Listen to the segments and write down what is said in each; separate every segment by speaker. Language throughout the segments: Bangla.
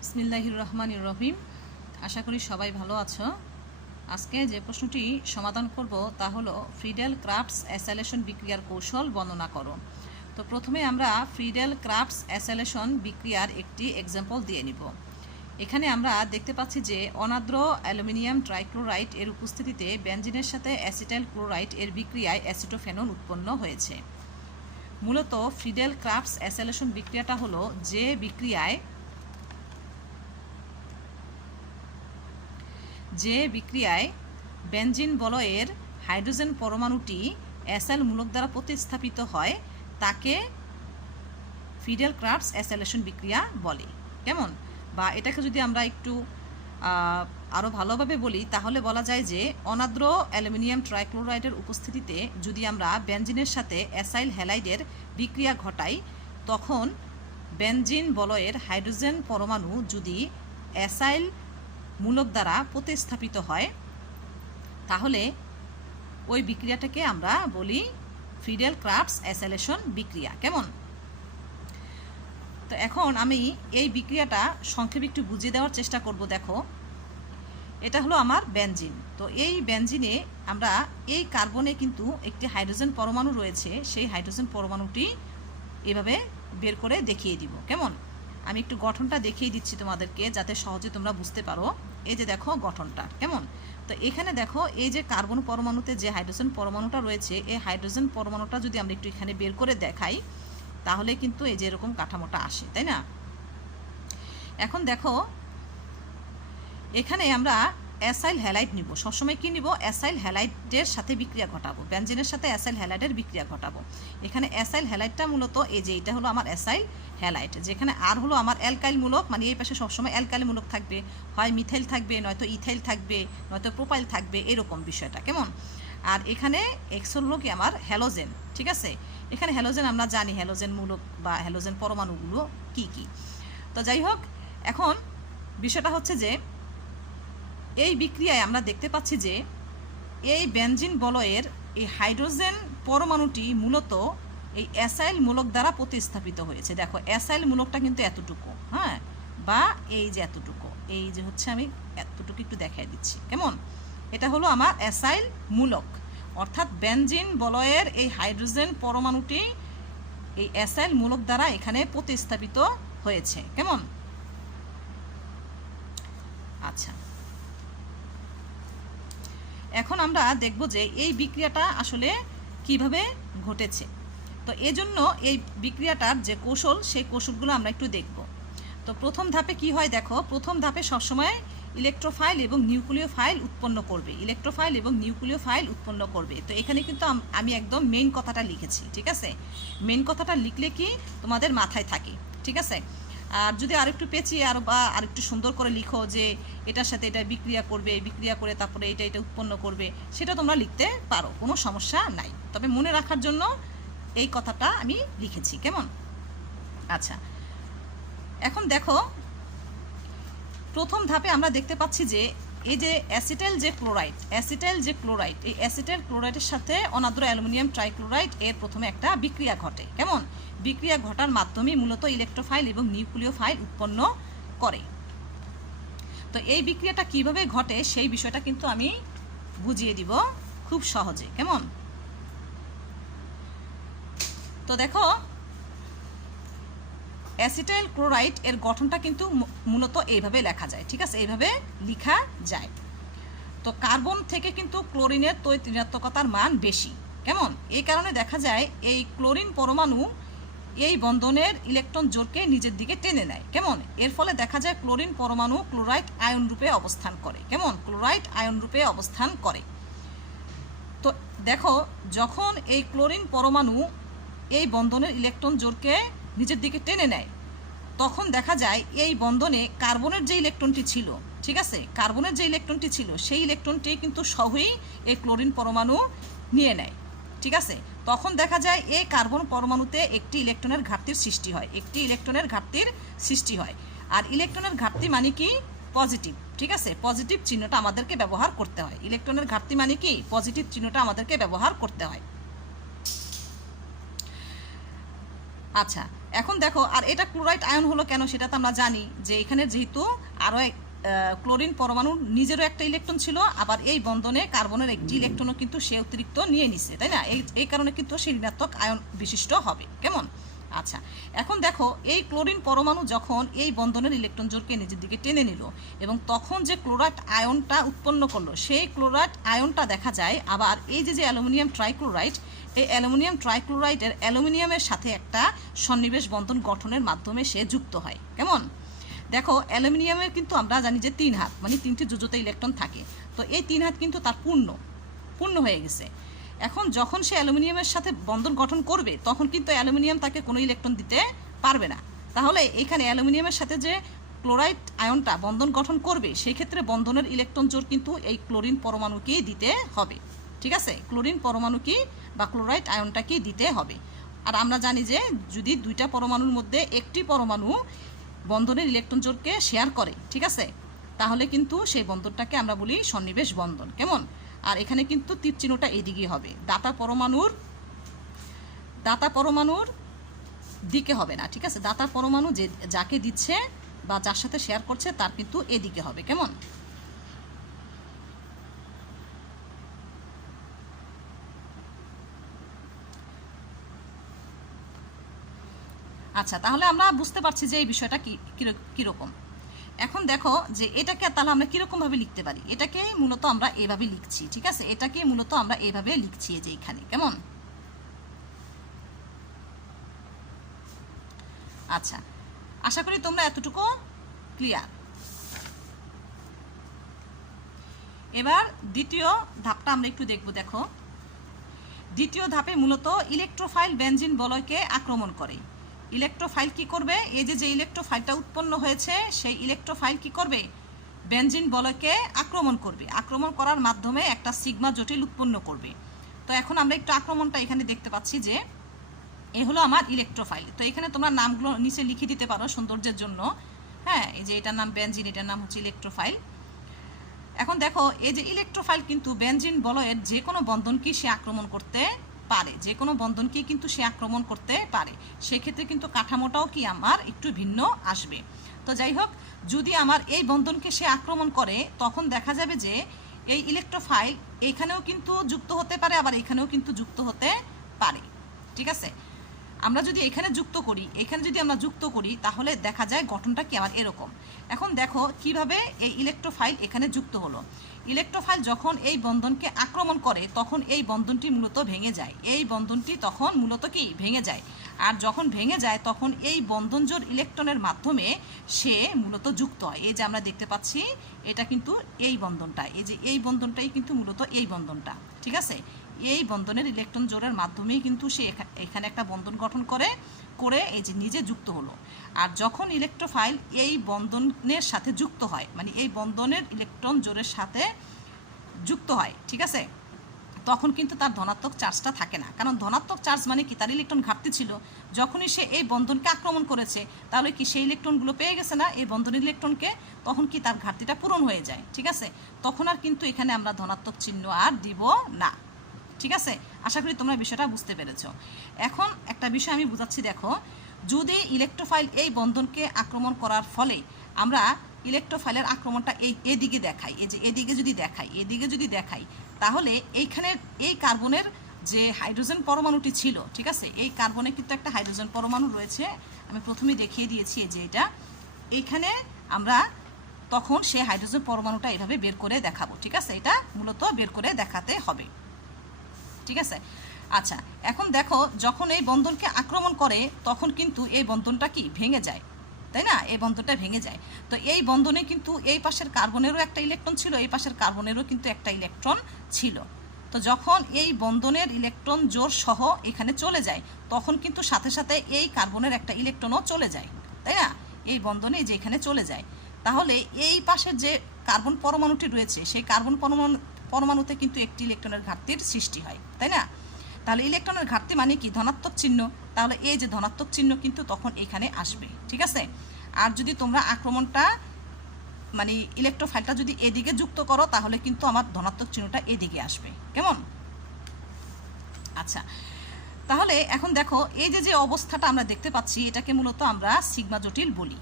Speaker 1: বিসমিল্লাহির রহমান রহিম। আশা করি সবাই ভালো আছো। আজকে যে প্রশ্নটি সমাধান করব তা হলো ফ্রিডেল ক্রাফটস অ্যাসালেশন বিক্রিয়ার কৌশল বর্ণনা করো। তো প্রথমে আমরা ফ্রিডেল ক্রাফটস অ্যাসালেশন বিক্রিয়ার একটি এক্সাম্পল দিয়ে নিব। এখানে আমরা দেখতে পাচ্ছি যে অনাদ্র অ্যালুমিনিয়াম ট্রাইক্লোরাইড এর উপস্থিতিতে বেনজিনের সাথে অ্যাসিটাইল ক্লোরাইড এর বিক্রিয়ায় অ্যাসিটোফেনন উৎপন্ন হয়েছে। মূলত ফ্রিডেল ক্রাফটস অ্যাসালেশন বিক্রিয়াটা হলো যে বিক্রিয়ায় যে বিক্রিয়ায় বেঞ্জিন বলয়ের হাইড্রোজেন পরমাণুটি অ্যাসাইল মূলক দ্বারা প্রতিস্থাপিত হয়, তাকে ফিডেল ক্রাফটস অ্যাসাইলেশন বিক্রিয়া বলে। কেমন? বা এটাকে যদি আমরা একটু আরও ভালোভাবে বলি, তাহলে বলা যায় যে অনাদ্র অ্যালুমিনিয়াম ট্রাইক্লোরাইডের উপস্থিতিতে যদি আমরা বেনজিনের সাথে অ্যাসাইল হ্যালাইডের বিক্রিয়া ঘটাই, তখন বেনজিন বলয়ের হাইড্রোজেন পরমাণু যদি অ্যাসাইল মূলক দ্বারা প্রতিস্থাপিত হয়। তাহলে ওই বিক্রিয়াটাকে আমরা বলি ফিডেল ক্রাফটস অ্যাসাইলেশন বিক্রিয়া। কেমন? তো এখন আমি এই বিক্রিয়াটা সংক্ষেপে একটু বুঝিয়ে দেওয়ার চেষ্টা করব, দেখো। এটা হলো আমার বেনজিন। তো এই বেনজিনে আমরা এই কার্বনে কিন্তু একটি হাইড্রোজেন পরমাণু রয়েছে, সেই হাইড্রোজেন পরমাণুটি এভাবে বের করে দেখিয়ে দিব। কেমন? আমি একটু গঠনটা দেখিয়ে দিচ্ছি তোমাদেরকে, যাতে সহজে তোমরা বুঝতে পারো। এই যে দেখো গঠনটা, কেমন? তো এখানে দেখো এই যে কার্বন পরমাণুতে যে হাইড্রোজেন পরমাণুটা রয়েছে, এই হাইড্রোজেন পরমাণুটা যদি আমরা একটু এখানে বের করে দেখাই, তাহলে কিন্তু এই যে এরকম কাঠামোটা আসে, তাই না? এখন দেখো, এখানে আমরা অ্যাসাইল হ্যালাইড নিব। সবসময় কী নিব? অ্যাসাইল হ্যালাইডের সাথে বিক্রিয়া ঘটাবো। ব্যঞ্জনের সাথে অ্যাসাইল হ্যালাইডের বিক্রিয়া ঘটাবো। এখানে অ্যাসাইল হ্যালাইডটা মূলত এই যে এটা হলো আমার অ্যাসাইল হ্যালাইট। যেখানে আর হলো আমার অ্যালকাইল মূলক মানে এই পাশে সবসময় অ্যালকাইল মূলক থাকবে। হয় মিথাইল থাকবে, নয়তো ইথাইল থাকবে, নয়তো প্রোপাইল থাকবে, এরকম বিষয়টা। কেমন? আর এখানে এক্স হলো কি আমার হ্যালোজেন, ঠিক আছে? এখানে হ্যালোজেন আমরা জানি হ্যালোজেন মূলক বা হ্যালোজেন পরমাণুগুলো কি কি? তো যাই হোক, এখন বিষয়টা হচ্ছে যে এই বিক্রিয়ায় আমরা দেখতে পাচ্ছি যে এই বেনজিন বলয়ের এই হাইড্রোজেন পরমাণুটি মূলত এই অ্যাসাইল মূলক দ্বারা প্রতিস্থাপিত হয়েছে। দেখো, অ্যাসাইল মূলকটা কিন্তু এতটুকু হ্যাঁ? বা এই যে এতটুকু, এই যে হচ্ছে আমি এতটুকু একটু দেখাই দিচ্ছি। কেমন? এটা হলো আমার অ্যাসাইল মূলক। অর্থাৎ বেনজিন বলয়ের এই হাইড্রোজেন পরমাণুটি এই অ্যাসাইল মূলক দ্বারা এখানে প্রতিস্থাপিত হয়েছে। কেমন আচ্ছা এখন আমরা দেখব যে এই বিক্রিয়াটা আসলে কীভাবে ঘটেছে। তো এজন্য এই বিক্রিয়াটার যে কৌশল, সেই কৌশলগুলো আমরা একটু দেখব। তো প্রথম ধাপে কি হয় দেখো, প্রথম ধাপে সবসময় ইলেকট্রোফাইল এবং নিউক্লিয় ফাইল উৎপন্ন করবে। ইলেকট্রোফাইল এবং নিউক্লিয় ফাইল উৎপন্ন করবে। তো এখানে কিন্তু আমি একদম মেইন কথাটা লিখেছি, ঠিক আছে? মেইন কথাটা লিখলে কি তোমাদের মাথায় থাকে, ঠিক আছে? আর যদি আরেকটু পেঁচিয়ে আর বা আরেকটু সুন্দর করে লিখো যে এটার সাথে এটা বিক্রিয়া করবে, বিক্রিয়া করে তারপরে এটা এটা উৎপন্ন করবে, সেটা তোমরা লিখতে পারো, কোনো সমস্যা নাই। তবে মনে রাখার জন্য এই কথাটা আমি লিখেছি, কেমন? আচ্ছা। এখন দেখো, প্রথম ধাপে আমরা দেখতে পাচ্ছি যে এই যে অ্যাসিটাইল যে ক্লোরাইড অ্যাসিটাইল যে ক্লোরাইড এই অ্যাসিটাইল ক্লোরাইডের সাথে অনাদ্র অ্যালুমিনিয়াম ট্রাইক্লোরাইড এর প্রথমে একটা বিক্রিয়া ঘটে। কেমন? বিক্রিয়া ঘটার মাধ্যমে মূলত ইলেকট্রোফাইল এবং নিউক্লিয় ফাইল উৎপন্ন করে। তো এই বিক্রিয়াটা কীভাবে ঘটে সেই বিষয়টা কিন্তু আমি বুঝিয়ে দিব খুব সহজে। কেমন? তো দেখো অ্যাসিটাইল ক্লোরাইড এর গঠনটা কিন্তু মূলত এইভাবে লেখা যায়, ঠিক আছে? এইভাবে লেখা যায়। তো কার্বন থেকে কিন্তু ক্লোরিনের তৈতৃণাত্মকতার মান বেশি। কেমন? এই কারণে দেখা যায় এই ক্লোরিন পরমাণু এই বন্ধনের ইলেকট্রন জোরকে নিজের দিকে টেনে নেয়। কেমন? এর ফলে দেখা যায় ক্লোরিন পরমাণু ক্লোরাইড আয়ন রূপে অবস্থান করে। কেমন? ক্লোরাইড আয়ন রূপে অবস্থান করে। তো দেখো, যখন এই ক্লোরিন পরমাণু এই বন্ধনের ইলেকট্রন জোরকে নিজের দিকে টেনে নেয়। তখন দেখা যায় এই বন্ধনে কার্বনের যে ইলেকট্রনটি ছিল, ঠিক আছে? কার্বনের যে ইলেকট্রনটি ছিল, সেই ইলেকট্রনটি কিন্তু সহই এই ক্লোরিন পরমাণু নিয়ে নেয়, ঠিক আছে? তখন দেখা যায় এই কার্বন পরমাণুতে একটি ইলেকট্রনের ঘাটতির সৃষ্টি হয়, একটি ইলেকট্রনের ঘাটতির সৃষ্টি হয়। আর ইলেকট্রনের ঘাটতি মানে কি? পজিটিভ, ঠিক আছে? পজিটিভ চিহ্নটা আমাদেরকে ব্যবহার করতে হয়। ইলেকট্রনের ঘাটতি মানে কি? পজিটিভ চিহ্নটা আমাদেরকে ব্যবহার করতে হয়। আচ্ছা এখন দেখো, আর এটা ক্লোরাইড আয়ন হলো কেন সেটা তো আমরা জানি যে এখানে যেহেতু আরও ক্লোরিন পরমাণু নিজেরও একটা ইলেকট্রন ছিল, আবার এই বন্ধনে কার্বনের একটি ইলেকট্রনও কিন্তু সে অতিরিক্ত নিয়ে নিছে, তাই না? এই কারণে কিন্তু সে ঋণাত্মক আয়ন বিশিষ্ট হবে, কেমন? আচ্ছা এখন দেখো, এই ক্লোরিন পরমাণু যখন এই বন্ধনের ইলেকট্রন জোরকে নিজের দিকে টেনে নিল এবং তখন যে ক্লোরাইড আয়নটা উৎপন্ন করল, সেই ক্লোরাইড আয়নটা দেখা যায় আবার এই যে যে অ্যালুমিনিয়াম ট্রাইক্লোরাইড, এই অ্যালুমিনিয়াম ট্রাইক্লোরাইডের অ্যালুমিনিয়ামের সাথে একটা সন্নিবেশ বন্ধন গঠনের মাধ্যমে সে যুক্ত হয়। কেমন? দেখো অ্যালুমিনিয়ামের কিন্তু আমরা জানি যে তিন হাত মানে তিনটি যোজতে ইলেকট্রন থাকে। তো এই তিন হাত কিন্তু তার পূর্ণ পূর্ণ হয়ে গেছে। এখন যখন সে অ্যালুমিনিয়ামের সাথে বন্ধন গঠন করবে, তখন কিন্তু অ্যালুমিনিয়াম তাকে কোনো ইলেকট্রন দিতে পারবে না। তাহলে এখানে অ্যালুমিনিয়ামের সাথে যে ক্লোরাইড আয়নটা বন্ধন গঠন করবে সেই ক্ষেত্রে বন্ধনের ইলেকট্রন জোর কিন্তু এই ক্লোরিন পরমাণুকেই দিতে হবে। ঠিক আছে? ক্লোরিন পরমাণুকে বা ক্লোরাইড আয়নটাকেই দিতে হবে। আর আমরা জানি যে যদি দুইটা পরমাণুর মধ্যে একটি পরমাণু বন্ধনের ইলেকট্রন জোরকে শেয়ার করে, ঠিক আছে? তাহলে কিন্তু সেই বন্ধনটাকে আমরা বলি সন্নিবেশ বন্ধন। কেমন? আর এখানে কিন্তু তীর চিহ্নটা এদিকে হবে। দাতা পরমাণুর দাতা পরমাণুর দিকে হবে না, ঠিক আছে? দাতা পরমাণু যে, যাকে দিচ্ছে বা যার সাথে শেয়ার করছে তার কিন্তু এদিকে হবে, কেমন? আচ্ছা তাহলে আমরা বুঝতে পারছি যে এই বিষয়টা কি কির- কীরকম। এখন দেখো যে এটাকে তাহলে আমরা কিরকমভাবে লিখতে পারি? এটাকে মূলত আমরা এভাবে লিখছি, ঠিক আছে? এটাকে মূলত আমরা এভাবে লিখছি যে এখানে, কেমন? আচ্ছা আশা করি তোমরা এতটুকু ক্লিয়ার এবার দ্বিতীয় ধাপটা আমরা একটু দেখব, দেখো। দ্বিতীয় ধাপে মূলত ইলেকট্রোফাইল বেনজিন বলয়কে আক্রমণ করে। ইলেকট্রোফাইল কি করবে? এই যে যে ইলেকট্রোফাইলটা উৎপন্ন হয়েছে, সেই ইলেকট্রোফাইল কি করবে? বেনজিন বলয়কে আক্রমণ করবে। আক্রমণ করার মাধ্যমে একটা সিগমা জটিল উৎপন্ন করবে। তো এখন আমরা একটু আক্রমণটা এখানে দেখতে পাচ্ছি যে, এ হলো আমার ইলেকট্রোফাইল। তো এখানে তোমরা নামগুলো নিচে লিখে দিতে পারো সৌন্দর্যের জন্য। হ্যাঁ এই যে এটার নাম বেনজিন, এটার নাম হচ্ছে ইলেকট্রোফাইল। এখন দেখো, এই যে ইলেকট্রোফাইল কিন্তু বেনজিন বলয়ের যে কোনো বন্ধনকে সে আক্রমণ করতে পারে। যে কোনো বন্ধনকে কিন্তু সে আক্রমণ করতে পারে। সেক্ষেত্রে কিন্তু কাঠামোটাও কি আমার একটু ভিন্ন আসবে। তো যাই হোক, যদি আমার এই বন্ধনকে সে আক্রমণ করে, তখন দেখা যাবে যে এই ইলেকট্রোফাইল এখানেও কিন্তু যুক্ত হতে পারে, আবার এখানেও কিন্তু যুক্ত হতে পারে। ঠিক আছে? আমরা যদি এখানে যুক্ত করি, এখানে যদি আমরা যুক্ত করি, তাহলে দেখা যায় গঠনটা কি আমার এরকম। এখন দেখো কীভাবে এই ইলেকট্রোফাইল এখানে যুক্ত হলো। ইলেকট্রোফাইল যখন এই বন্ধনকে আক্রমণ করে, তখন এই বন্ধনটি মূলত ভেঙে যায়। এই বন্ধনটি তখন মূলত কি? ভেঙে যায়। আর যখন ভেঙে যায়, তখন এই বন্ধনজোর ইলেকট্রনের মাধ্যমে সে মূলত যুক্ত হয়। এই যে আমরা দেখতে পাচ্ছি, এটা কিন্তু এই বন্ধনটা। এই যে এই বন্ধনটাই কিন্তু মূলত এই বন্ধনটা। ঠিক আছে? এই বন্ধনের ইলেকট্রন জোরের মাধ্যমেই কিন্তু সে এখা- এখানে একটা বন্ধন গঠন করে করে এই যে নিজে যুক্ত হলো। আর যখন ইলেকট্রোফাইল এই বন্ধনের সাথে যুক্ত হয় মানে এই বন্ধনের ইলেকট্রন জোরের সাথে যুক্ত হয়, ঠিক আছে? তখন কিন্তু তার ধনাত্মক চার্জটা থাকে না। কারণ ধনাত্মক চার্জ মানে কি? তার ইলেকট্রন ঘাটতি ছিল। যখনই সে এই বন্ধনকে আক্রমণ করেছে, তাহলে কি সেই ইলেকট্রনগুলো পেয়ে গেছে না? এই বন্ধনের ইলেকট্রনকে তখন কি তার ঘাটতিটা পূরণ হয়ে যায়, ঠিক আছে? তখন আর কিন্তু এখানে আমরা ধনাত্মক চিহ্ন আর দিব না। ঠিক আছে? আশা করি তোমরা বিষয়টা বুঝতে পেরেছ। এখন একটা বিষয় আমি বুঝাচ্ছি, দেখো, যদি ইলেকট্রোফাইল এই বন্ধনকে আক্রমণ করার ফলে আমরা ইলেকট্রোফাইলের আক্রমণটা এই, এদিকে দেখাই, এই যে এদিকে যদি দেখাই, এদিকে যদি দেখাই, তাহলে এইখানে এই কার্বনের যে হাইড্রোজেন পরমাণুটি ছিল, ঠিক আছে? এই কার্বনে কিন্তু একটা হাইড্রোজেন পরমাণু রয়েছে। আমি প্রথমেই দেখিয়ে দিয়েছি যে এটা। এইখানে আমরা তখন সেই হাইড্রোজেন পরমাণুটা এভাবে বের করে দেখাবো, ঠিক আছে? এটা মূলত বের করে দেখাতে হবে। ঠিক আছে? আচ্ছা এখন দেখো, যখন এই বন্ধনকে আক্রমণ করে, তখন কিন্তু এই বন্ধনটা কি? ভেঙে যায়। তাই না? এই বন্ধনটা ভেঙে যায়। তো এই বন্ধনে কিন্তু এই পাশের কার্বনেরও একটা ইলেকট্রন ছিল, এই পাশের কার্বনেরও কিন্তু একটা ইলেকট্রন ছিল। তো যখন এই বন্ধনের ইলেকট্রন জোর সহ এখানে চলে যায়, তখন কিন্তু সাথে সাথে এই কার্বনের একটা ইলেকট্রনও চলে যায়। তাই না? এই বন্ধনে যে এখানে চলে যায়। তাহলে এই পাশের যে কার্বন পরমাণুটি রয়েছে, সেই কার্বন পরমাণু পরমাণুতে কিন্তু একটি ইলেকট্রনের ঘাটতির সৃষ্টি হয়, তাই না? তাহলে ইলেকট্রনের ঘাটতি মানে কি? ধনাত্মক চিহ্ন। তাহলে এই যে ধনাত্মক চিহ্ন কিন্তু তখন এখানে আসবে, ঠিক আছে? আর যদি তোমরা আক্রমণটা মানে ইলেকট্রোফাইলটা যদি এদিকে যুক্ত করো, তাহলে কিন্তু আমার ধনাত্মক চিহ্নটা এদিকে আসবে, কেমন? আচ্ছা তাহলে এখন দেখো, এই যে যে অবস্থাটা আমরা দেখতে পাচ্ছি, এটাকে মূলত আমরা সিগমা জটিল বলি।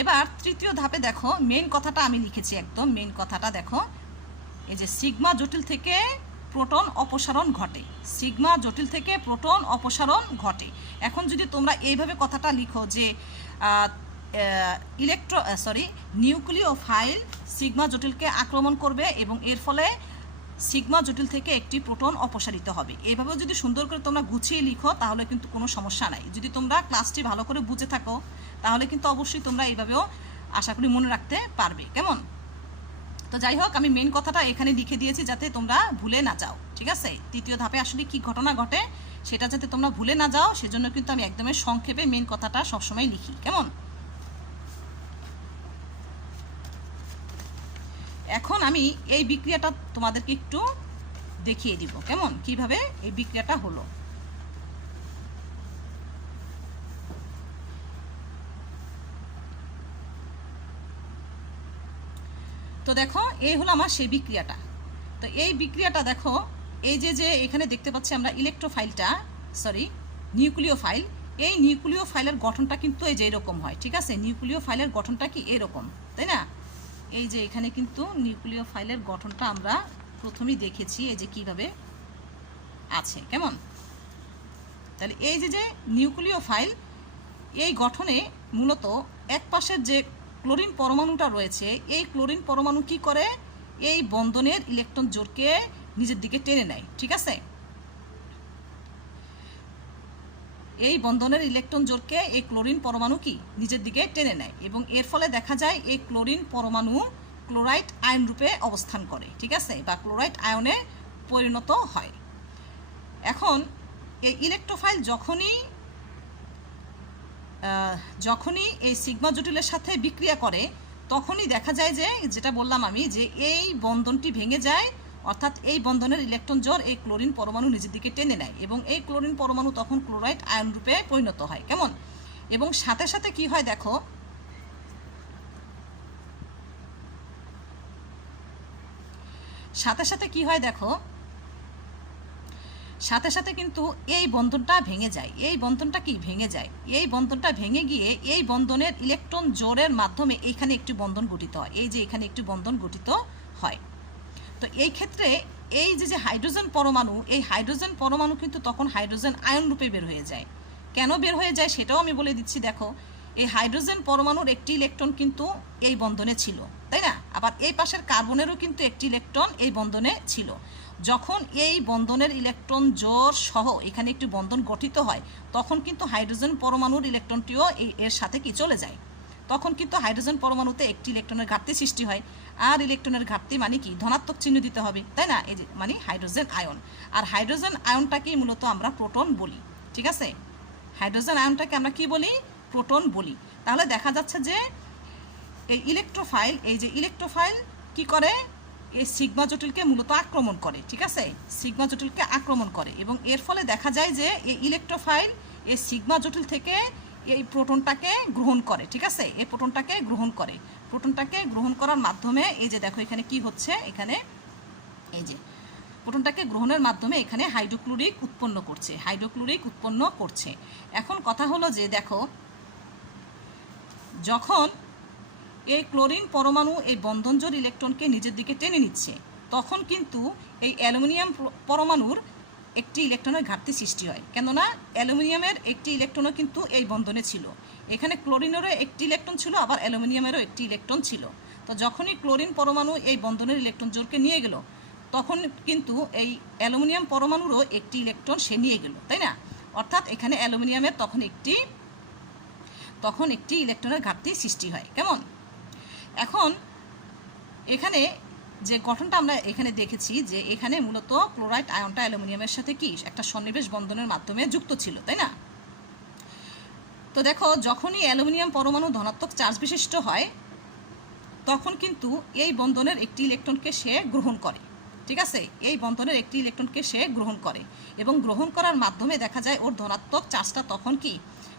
Speaker 1: এবার তৃতীয় ধাপে দেখো মেন কথাটা আমি লিখেছি একদম মেইন কথাটা দেখো। এই যে সিগমা জটিল থেকে প্রোটন অপসারণ ঘটে, সিগমা জটিল থেকে প্রোটন অপসারণ ঘটে। এখন যদি তোমরা এইভাবে কথাটা লিখো যে electro sorry nucleophile sigma জটিলকে আক্রমণ করবে এবং এর ফলে সিগমা জটিল থেকে একটি প্রোটন অপসারিত হবে। এইভাবেও যদি সুন্দর করে তোমরা গুছিয়ে লিখো, তাহলে কিন্তু কোনো সমস্যা নাই। যদি তোমরা ক্লাসটি ভালো করে বুঝে থাকো তাহলে কিন্তু অবশ্যই তোমরা এইভাবেও আশা করি মনে রাখতে পারবে। কেমন? তো যাই হোক, আমি মেন কথাটা এখানে লিখে দিয়েছি যাতে তোমরা ভুলে না যাও, ঠিক আছে? তৃতীয় ধাপে আসলে কি ঘটনা ঘটে সেটা যাতে তোমরা ভুলে না যাও, সেজন্য কিন্তু আমি একদমই সংক্ষেপে মেন কথাটা সবসময় লিখি। কেমন? এখন আমি এই বিক্রিয়াটা তোমাদেরকে একটু দেখিয়ে দিব। কেমন? কীভাবে এই বিক্রিয়াটা হলো? তো দেখো এই হলো আমার সেই বিক্রিয়াটা। তো এই বিক্রিয়াটা দেখো, এই যে যে এখানে দেখতে পাচ্ছি আমরা ইলেকট্রোফাইলটা সরি নিউক্লিও ফাইল এই নিউক্লিও ফাইলের গঠনটা কিন্তু এই যে এরকম হয়, ঠিক আছে? নিউক্লিও ফাইলের গঠনটা কি এরকম, তাই না? এই যে এখানে কিন্তু নিউক্লিও ফাইলের গঠনটা আমরা প্রথমেই দেখেছি, এই যে কীভাবে আছে, কেমন? তাহলে এই যে যে নিউক্লিও ফাইল এই গঠনে মূলত এক পাশের যে ক্লোরিন পরমাণুটা রয়েছে, এই ক্লোরিন পরমাণু কি করে? এই বন্ধনের ইলেকট্রন জোরকে নিজের দিকে টেনে নেয়, ঠিক আছে? এই বন্ধনের ইলেকট্রন জোরকে এই ক্লোরিন পরমাণু কি? নিজের দিকে টেনে নেয় এবং এর ফলে দেখা যায় এই ক্লোরিন পরমাণু ক্লোরাইড আয়ন রূপে অবস্থান করে, ঠিক আছে? বা ক্লোরাইড আয়নে পরিণত হয়। এখন এই ইলেকট্রোফাইল যখনই যখনই এই সিগমা জটিলের সাথে বিক্রিয়া করে, তখনই দেখা যায় যে, যেটা বললাম আমি, যে এই বন্ধনটি ভেঙে যায়, অর্থাৎ এই বন্ধনের ইলেকট্রন জোর এই ক্লোরিন পরমাণু নিজের দিকে টেনে নেয় এবং এই ক্লোরিন পরমাণু তখন ক্লোরাইড আয়ন রূপে পরিণত হয়। কেমন? এবং সাথে সাথে কি হয় দেখো, সাথে সাথে কি হয় দেখো সাথে সাথে কিন্তু এই বন্ধনটা ভেঙে যায়। এই বন্ধনটা কি? ভেঙে যায়। এই বন্ধনটা ভেঙে গিয়ে এই বন্ধনের ইলেকট্রন জোরের মাধ্যমে এইখানে একটি বন্ধন গঠিত হয়। এই যে এখানে একটি বন্ধন গঠিত হয়। তো এই ক্ষেত্রে এই যে যে হাইড্রোজেন পরমাণু, এই হাইড্রোজেন পরমাণু কিন্তু তখন হাইড্রোজেন আয়ন রূপে বের হয়ে যায়। কেন বের হয়ে যায় সেটাও আমি বলে দিচ্ছি, দেখো। এই হাইড্রোজেন পরমাণুর একটি ইলেকট্রন কিন্তু এই বন্ধনে ছিল, তাই না? আবার এই পাশের কার্বনেরও কিন্তু একটি ইলেকট্রন এই বন্ধনে ছিল। যখন এই বন্ধনের ইলেকট্রন জোর সহ এখানে একটি বন্ধন গঠিত হয়, তখন কিন্তু হাইড্রোজেন পরমাণুর ইলেকট্রনটিও এর সাথে কি চলে যায়? তখন কিন্তু হাইড্রোজেন পরমাণুতে একটি ইলেকট্রনের ঘাটতি সৃষ্টি হয়। আর ইলেকট্রনের ঘাটতি মানে কি? ধনাত্মক চিহ্ন দিতে হবে, তাই না? এই মানে হাইড্রোজেন আয়ন। আর হাইড্রোজেন আয়নটাকেই মূলত আমরা প্রোটন বলি, ঠিক আছে? হাইড্রোজেন আয়নটাকে আমরা কি বলি? প্রোটন বলি। তাহলে দেখা যাচ্ছে যে এই ইলেকট্রোফাইল, এই যে ইলেকট্রোফাইল কি করে? এই সিগমা জটিলকে মূলত আক্রমণ করে, ঠিক আছে? সিগমা জটিলকে আক্রমণ করে এবং এর ফলে দেখা যায় যে এই ইলেকট্রোফাইল এই সিগমা জটিল থেকে এই প্রোটনটাকে গ্রহণ করে, ঠিক আছে? এই প্রোটনটাকে গ্রহণ করে। প্রোটনটাকে গ্রহণ করার মাধ্যমে এই যে দেখো এখানে কি হচ্ছে? এখানে এই যে প্রোটনটাকে গ্রহণের মাধ্যমে এখানে হাইড্রোক্লোরিক উৎপন্ন করছে, হাইড্রোক্লোরিক উৎপন্ন করছে। এখন কথা হলো যে দেখো, যখন এই ক্লোরিন পরমাণু এই বন্ধনজোর ইলেকট্রনকে নিজের দিকে টেনে নিচ্ছে। তখন কিন্তু এই অ্যালুমিনিয়াম পরমাণুর একটি ইলেকট্রনের ঘাটতি সৃষ্টি হয়। কেননা অ্যালুমিনিয়ামের একটি ইলেকট্রনও কিন্তু এই বন্ধনে ছিল। এখানে ক্লোরিনেরও একটি ইলেকট্রন ছিল, আবার অ্যালুমিনিয়ামেরও একটি ইলেকট্রন ছিল। তো যখনই ক্লোরিন পরমাণু এই বন্ধনের ইলেকট্রন জোরকে নিয়ে গেল, তখন কিন্তু এই অ্যালুমিনিয়াম পরমাণুরও একটি ইলেকট্রন সে নিয়ে গেল, তাই না? অর্থাৎ এখানে অ্যালুমিনিয়ামের তখন একটি তখন একটি ইলেকট্রনের ঘাটতি সৃষ্টি হয়। কেমন? এখন এখানে যে গঠনটা আমরা এখানে দেখেছি যে এখানে মূলত ক্লোরাইড, আয়নটা, অ্যালুমিনিয়ামের সাথে কি? একটা সন্নিবেশ বন্ধনের মাধ্যমে যুক্ত ছিল, তাই না? তো দেখো, যখনই অ্যালুমিনিয়াম পরমাণু ধনাত্মক চার্জ বিশিষ্ট হয়, তখন কিন্তু এই বন্ধনের একটি ইলেকট্রনকে সে গ্রহণ করে, ঠিক আছে? এই বন্ধনের একটি ইলেকট্রনকে সে গ্রহণ করে এবং গ্রহণ করার মাধ্যমে দেখা যায় ওর ধনাত্মক চার্জটা তখন কি?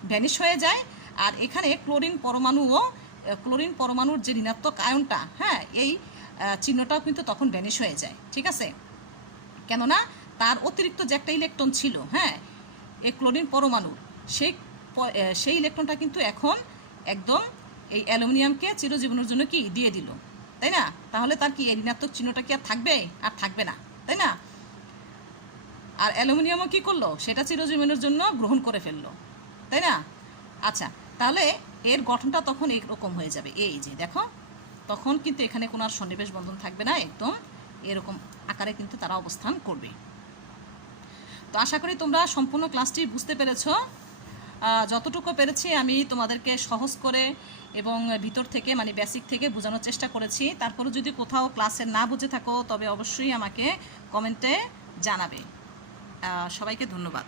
Speaker 1: ভ্যানিশ হয়ে যায়, আর এখানে ক্লোরিন পরমাণুও ক্লোরিন পরমাণুর যে ঋণাত্মক আয়নটা হ্যাঁ এই চিহ্নটাও কিন্তু তখন ভ্যানিশ হয়ে যায়, ঠিক আছে? কেননা তার অতিরিক্ত যে একটা ইলেকট্রন ছিল হ্যাঁ এই ক্লোরিন পরমাণু, সেই সেই ইলেকট্রনটা কিন্তু এখন একদম এই অ্যালুমিনিয়ামকে চিরজীবনের জন্য কি দিয়ে দিল, তাই না? তাহলে তার কি এই ঋণাত্মক চিহ্নটা কি আর থাকবে? আর থাকবে না, তাই না? আর অ্যালুমিনিয়ামও কি করল? সেটা চিরজীবনের জন্য গ্রহণ করে ফেলল, তাই না? আচ্ছা তাহলে এর গঠনটা তখন এরকম হয়ে যাবে। এই যে দেখো, তখন কিন্তু এখানে কোনো আর সন্নিবেশ বন্ধন থাকবে না, একদম এরকম আকারে কিন্তু তারা অবস্থান করবে। তো আশা করি তোমরা সম্পূর্ণ ক্লাসটি বুঝতে পেরেছ। যতটুকু পেরেছি আমি তোমাদেরকে সহজ করে এবং ভিতর থেকে মানে বেসিক থেকে বোঝানোর চেষ্টা করেছি। তারপরে যদি কোথাও ক্লাসে না বুঝে থাকো, তবে অবশ্যই আমাকে কমেন্টে জানাবে। সবাইকে ধন্যবাদ।